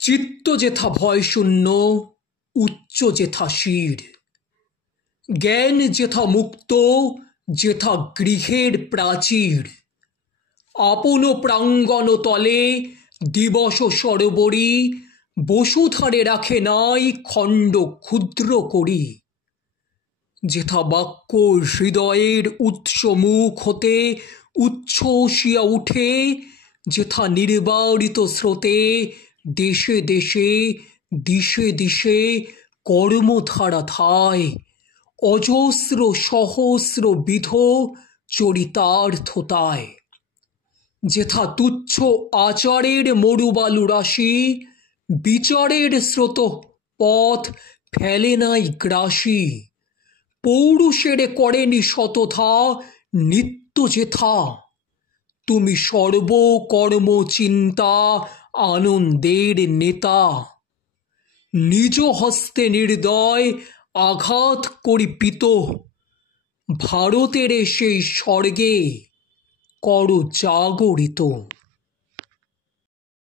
চিত্ত যেথা ভয় শূন্য, উচ্চ যেথা শির, জ্ঞান যেথা মুক্ত, যেথা গৃহের প্রাচীর, আপন প্রাঙ্গণ তলে দিবস সরোবরী, বসুধারে রাখে নাই খণ্ড ক্ষুদ্র করি। যেথা বাক্য হৃদয়ের উৎস মুখ হতে উচ্ছ্বসিয়া উঠে, যেথা নির্বারিত স্রোতে দেশে দেশে দিশে দিশে কর্মধারা ধায়, অজস্র সহস্র বিধ চরিতার্থতায়। যেথা তুচ্ছ আচারের মরুবালু রাশি, বিচারের স্রোত পথ ফেলে নাই গ্রাসী, পৌরুষের করেনি শতথা নিত্য যেথা, তুমি সর্বকর্ম চিন্তা আনন্দের নেতা। নিজ হস্তে নির্দয় আঘাত করি পিত, ভারতের সেই স্বর্গে কর জাগরিত।